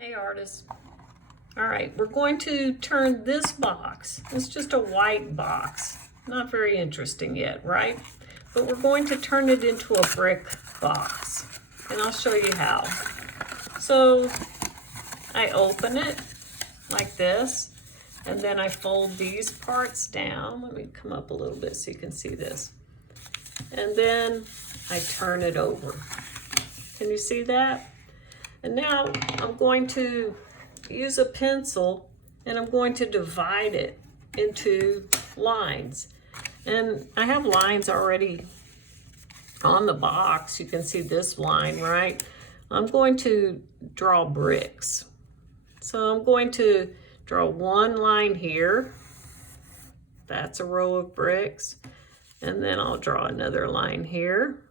Hey artists. All right, we're going to turn this box. It's just a white box. Not very interesting yet, right? But we're going to turn it into a brick box. And I'll show you how. So I open it like this, and then I fold these parts down. Let me come up a little bit so you can see this. And then I turn it over. Can you see that? And now I'm going to use a pencil and I'm going to divide it into lines. And I have lines already on the box. You can see this line, right? I'm going to draw bricks. So I'm going to draw one line here. That's a row of bricks. And then I'll draw another line here.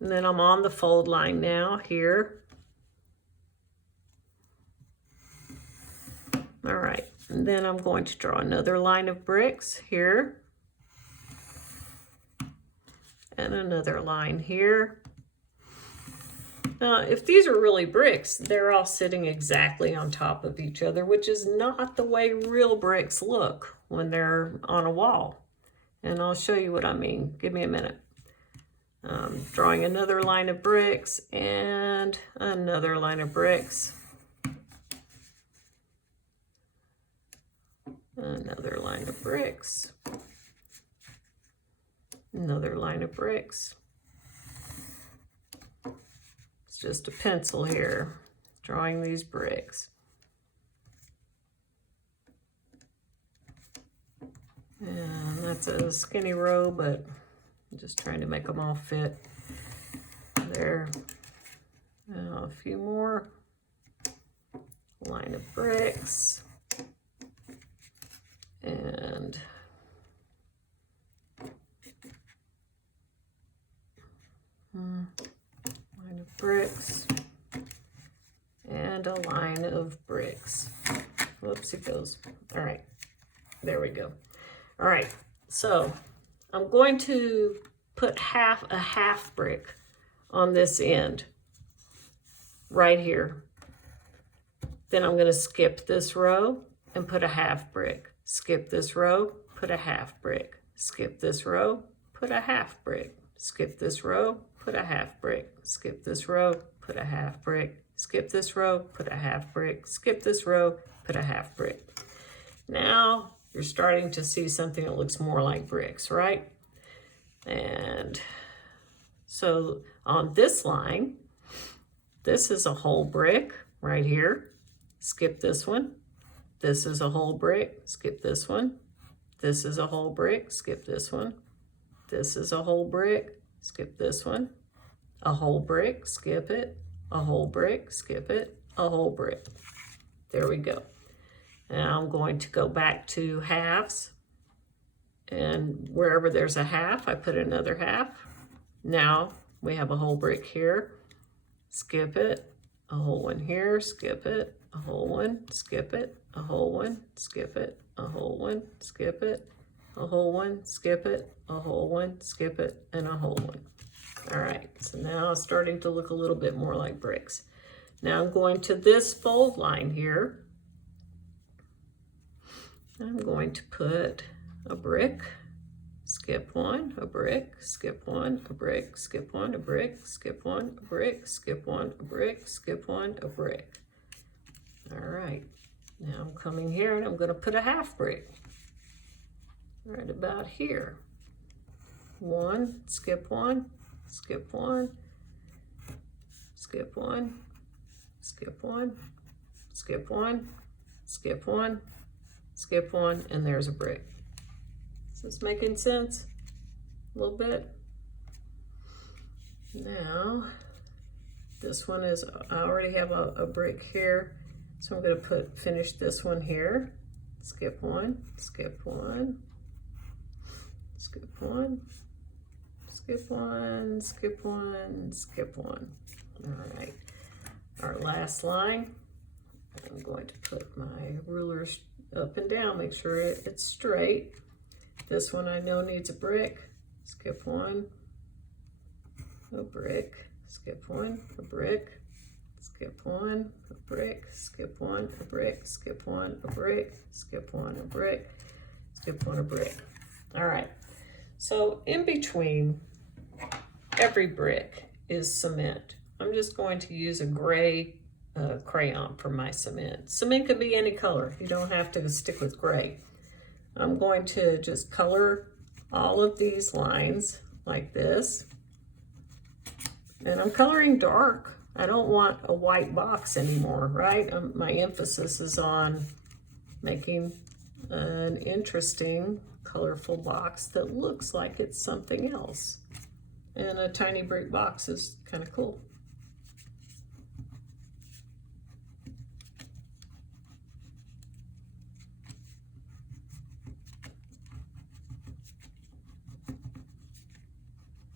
And then I'm on the fold line now here. All right, and then I'm going to draw another line of bricks here. And another line here. Now, if these are really bricks, they're all sitting exactly on top of each other, which is not the way real bricks look when they're on a wall. And I'll show you what I mean. Give me a minute. Drawing another line of bricks and another line of bricks. Another line of bricks. Another line of bricks. It's just a pencil here, drawing these bricks. And that's a skinny row, but I'm just trying to make them all fit. There. Now a few more. Line of bricks. And line of bricks. And a line of bricks. Whoops, it goes. All right. There we go. All right. So I'm going to put a half brick on this end right here. Then I'm going to skip this row and put a half brick. Skip this row, put a half brick. Skip this row, put a half brick. Skip this row, put a half brick. Skip this row, put a half brick. Skip this row, put a half brick. Skip this row, put a half brick. Now you're starting to see something that looks more like bricks, right? And so on this line, this is a whole brick right here. Skip this one. This is a whole brick. Skip this one. This is a whole brick. Skip this one. This is a whole brick. Skip this one. A whole brick. Skip it. A whole brick. Skip it. A whole brick. There we go. Now I'm going to go back to halves. And wherever there's a half, I put another half. Now we have a whole brick here. Skip it. A whole one here. Skip it. A whole one. Skip it. A whole one. Skip it. A whole one. Skip it. A whole one. Skip it. A whole one. Skip it. And a whole one. All right. So now it's starting to look a little bit more like bricks. Now I'm going to this fold line here. I'm going to put a brick, skip one, a brick, skip one, a brick, skip one, a brick, skip one, a brick, skip one, a brick, skip one, a brick. All right, now I'm coming here and I'm going to put a half brick right about here. One, skip one, skip one, skip one, skip one, skip one, skip one, skip one, and there's a brick. Is this making sense? A little bit? Now, this one is, I already have a brick here, so I'm going to finish this one here. Skip one, skip one, skip one, skip one, skip one, skip one. All right, our last line, I'm going to put my rulers up and down, make sure it's straight. This one I know needs a brick. Skip one, a brick, skip one, a brick, skip one, a brick, skip one, a brick, skip one, a brick, skip one, a brick, skip one, a brick. All right, so in between every brick is cement. I'm just going to use a gray crayon for my cement. Cement could be any color. You don't have to stick with gray. I'm going to just color all of these lines like this. And I'm coloring dark. I don't want a white box anymore, right? My emphasis is on making an interesting, colorful box that looks like it's something else. And a tiny brick box is kind of cool.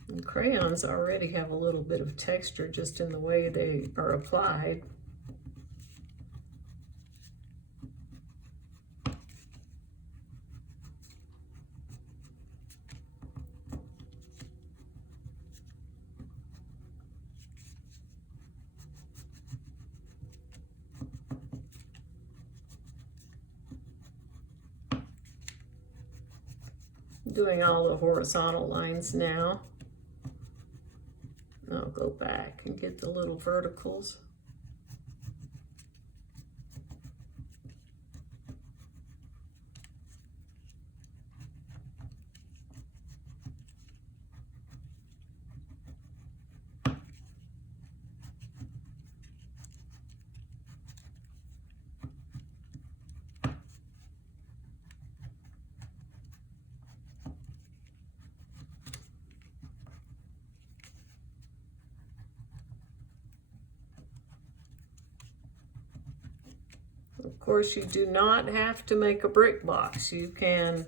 And crayons already have a little bit of texture just in the way they are applied. Doing all the horizontal lines now. I'll go back and get the little verticals. Of course, you do not have to make a brick box. You can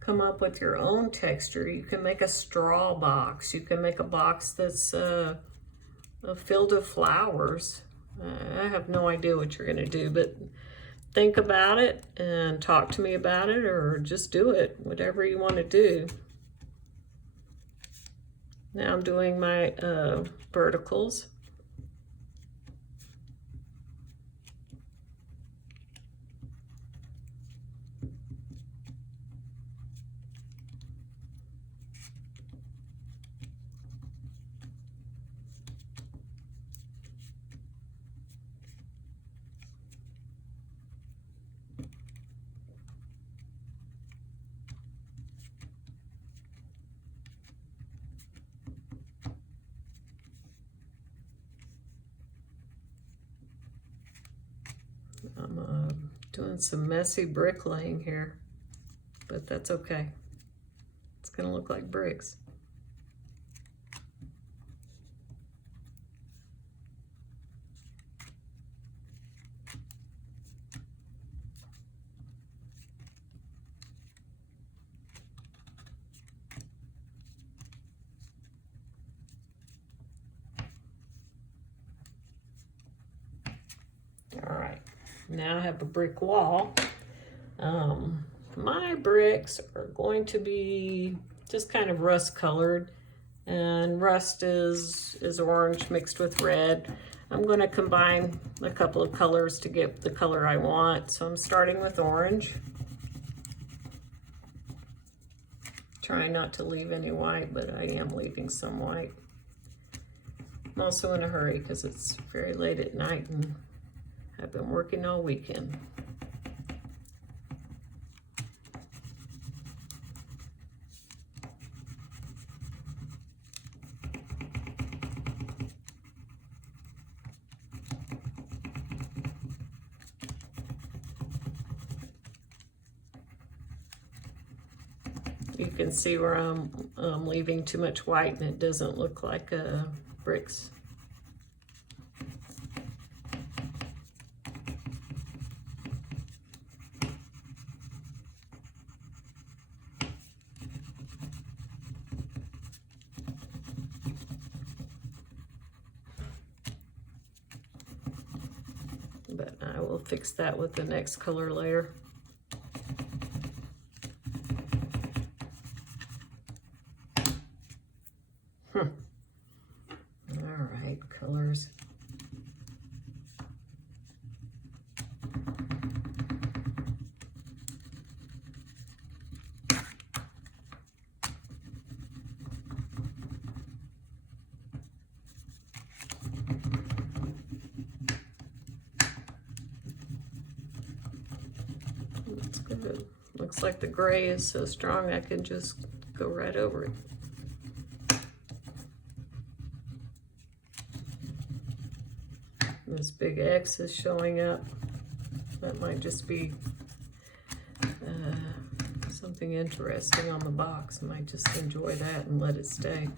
come up with your own texture. You can make a straw box. You can make a box that's filled with flowers. I have no idea what you're going to do, but think about it and talk to me about it, or just do it, whatever you want to do. Now I'm doing my verticals. I'm doing some messy bricklaying here, but that's okay. It's gonna look like bricks. All right. Now I have a brick wall. My bricks are going to be just kind of rust colored, and rust is orange mixed with red. I'm going to combine a couple of colors to get the color I want. So I'm starting with orange. Trying not to leave any white, but I am leaving some white. I'm also in a hurry because it's very late at night and I've been working all weekend. You can see where I'm leaving too much white and it doesn't look like bricks. But I will fix that with the next color layer. All right, colors. But looks like the gray is so strong I can just go right over it. This big X is showing up. That might just be something interesting on the box. I might just enjoy that and let it stay.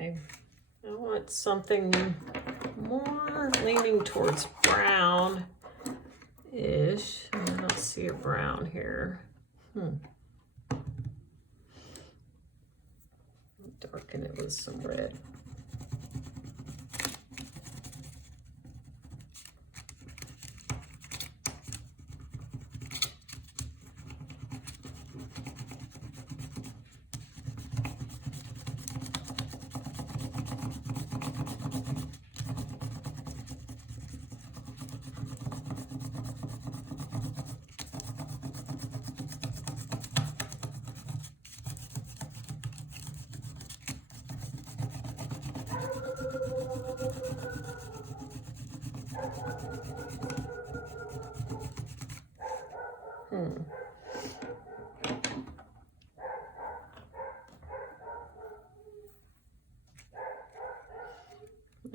Okay, I want something more leaning towards brown-ish. I don't see a brown here. Darken it with some red.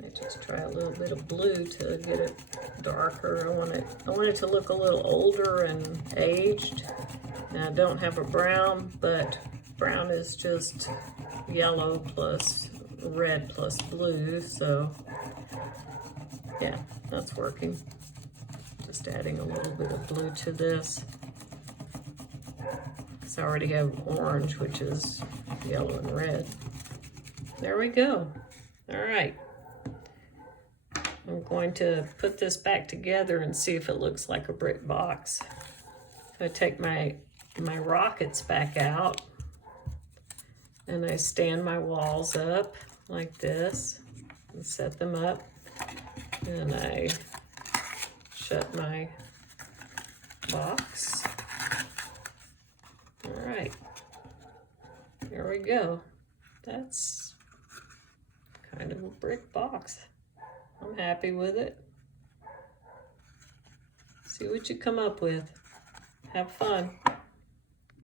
I just try a little bit of blue to get it darker. I want it to look a little older and aged. Now I don't have a brown, but brown is just yellow plus red plus blue, so yeah, that's working. Just adding a little bit of blue to this. Because I already have orange, which is yellow and red. There we go. All right. I'm going to put this back together and see if it looks like a brick box. I take my rockets back out and I stand my walls up like this and set them up, and I shut my box. All right, there we go. That's kind of a brick box. I'm happy with it. See what you come up with. Have fun.